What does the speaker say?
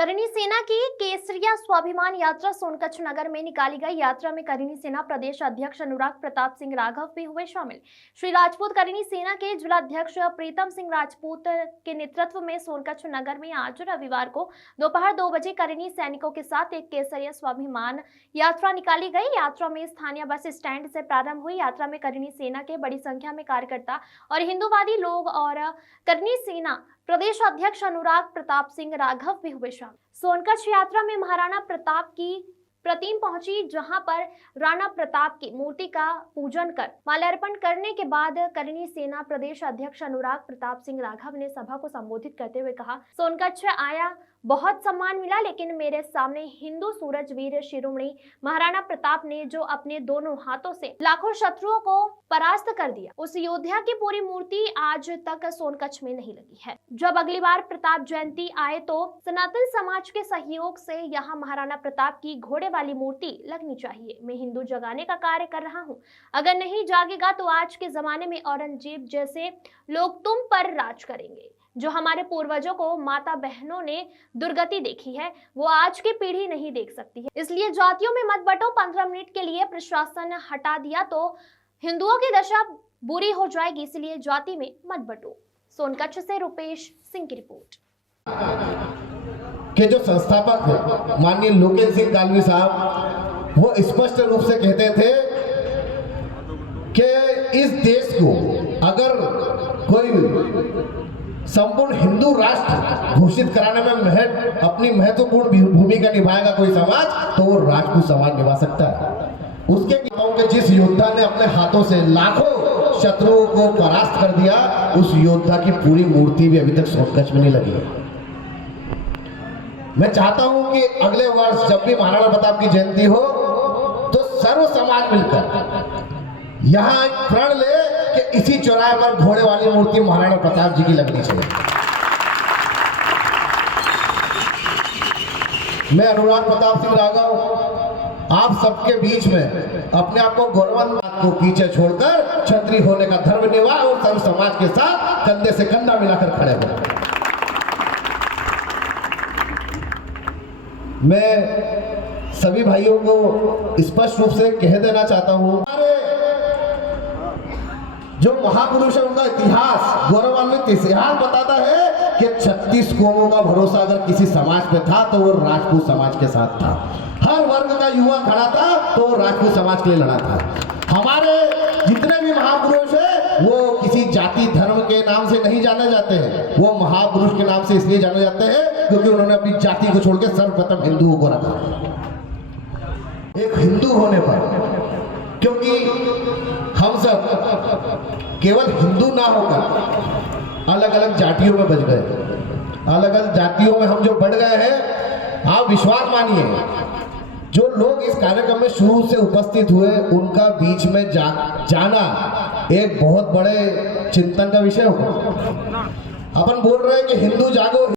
करणी सेना की केसरिया स्वाभिमान यात्रा सोनकच्छ नगर में निकाली गई। यात्रा में करणी सेना प्रदेश अध्यक्ष अनुराग प्रताप सिंह राघव भी हुए शामिल। श्री राजपूत करणी सेना के जिलाध्यक्ष प्रीतम सिंह राजपूत के नेतृत्व में सोनकच्छ नगर में आज रविवार को दोपहर 2 बजे करणी सैनिकों के साथ एक केसरिया स्वाभिमान यात्रा निकाली गई। यात्रा में स्थानीय बस स्टैंड से प्रारंभ हुई। यात्रा में करणी सेना के बड़ी संख्या में कार्यकर्ता और हिंदूवादी लोग और करणी सेना प्रदेश अध्यक्ष अनुराग प्रताप सिंह राघव भी हुए शामिल। सोनकच्छ यात्रा में महाराणा प्रताप की प्रतिम पहुंची, जहां पर राणा प्रताप की मूर्ति का पूजन कर माल्यार्पण करने के बाद करणी सेना प्रदेश अध्यक्ष अनुराग प्रताप सिंह राघव ने सभा को संबोधित करते हुए कहा, सोनकच्छ आया बहुत सम्मान मिला, लेकिन मेरे सामने हिंदू सूरजवीर शिरोमणि महाराणा प्रताप ने जो अपने दोनों हाथों से लाखों शत्रुओं को परास्त कर दिया, उस योद्धा की पूरी मूर्ति आज तक सोनकच्छ में नहीं लगी है। जब अगली बार प्रताप जयंती आए तो सनातन समाज के सहयोग से यहाँ महाराणा प्रताप की घोड़े वाली मूर्ति लगनी चाहिए। मैं हिंदू जगाने का कार्य कर रहा हूँ, अगर नहीं जागेगा तो आज के जमाने में औरंगजेब जैसे लोग तुम पर राज करेंगे। जो हमारे पूर्वजों को माता बहनों ने दुर्गति देखी है, वो आज की पीढ़ी नहीं देख सकती है। इसलिए जातियों में मत बंटो। 15 मिनट के लिए प्रशासन हटा दिया तो हिंदुओं की दशा बुरी हो जाएगी, इसलिए जाति में मत बंटो। सोनकच्छ से रुपेश सिंह की रिपोर्ट। के जो संस्थापक है माननीय लोकेश सिंह कालवी साहब, वो स्पष्ट रूप से कहते थे कि इस देश को अगर कोई संपूर्ण हिंदू राष्ट्र घोषित कराने में अपनी महत्वपूर्ण भूमिका निभाएगा कोई समाज, तो वो राजपूत समाज निभा सकता है। उसके कि जिस योद्धा ने अपने हाथों से लाखों शत्रुओं को परास्त कर दिया, उस योद्धा की पूरी मूर्ति भी अभी तक सोनकच्छ में नहीं लगी है। मैं चाहता हूं कि अगले वर्ष जब भी महाराणा प्रताप की जयंती हो तो सर्व समाज मिलकर यहां एक प्रण ले कि इसी चौराहे पर घोड़े वाली मूर्ति महाराणा प्रताप जी की लगनी चाहिए। मैं अनुराग प्रताप सिंह राघव आप सबके बीच में अपने आप को गौरवान्वित को पीछे छोड़कर क्षत्रिय होने का धर्म निभा और सर्व समाज के साथ कंधे से कंधा मिलाकर खड़े हो। मैं सभी भाइयों को स्पष्ट रूप से कह देना चाहता हूं, जो महापुरुष है उनका इतिहास गौरवान्वित इतिहास बताता है कि 36 कौमों का भरोसा अगर किसी समाज पे था तो वो राजपूत समाज के साथ था। हर वर्ग का युवा खड़ा था तो वो राजपूत समाज के लिए लड़ा था। हमारे जितने भी महापुरुष हैं वो किसी जाति धर्म के नाम से नहीं जाने जाते हैं, वो महापुरुष के नाम से इसलिए जाने जाते हैं क्योंकि उन्होंने अपनी जाति को छोड़कर सर्वप्रथम हिंदुओं को रखा। एक हिंदू होने पर, क्योंकि हम सब केवल हिंदू ना होकर अलग अलग जातियों में बच गए, अलग अलग जातियों में हम जो बढ़ गए हैं, आप विश्वास मानिए जो लोग इस कार्यक्रम में शुरू से उपस्थित हुए उनका बीच में जाना एक बहुत बड़े चिंतन का विषय होगा। अपन बोल रहे हैं कि हिंदू जागो।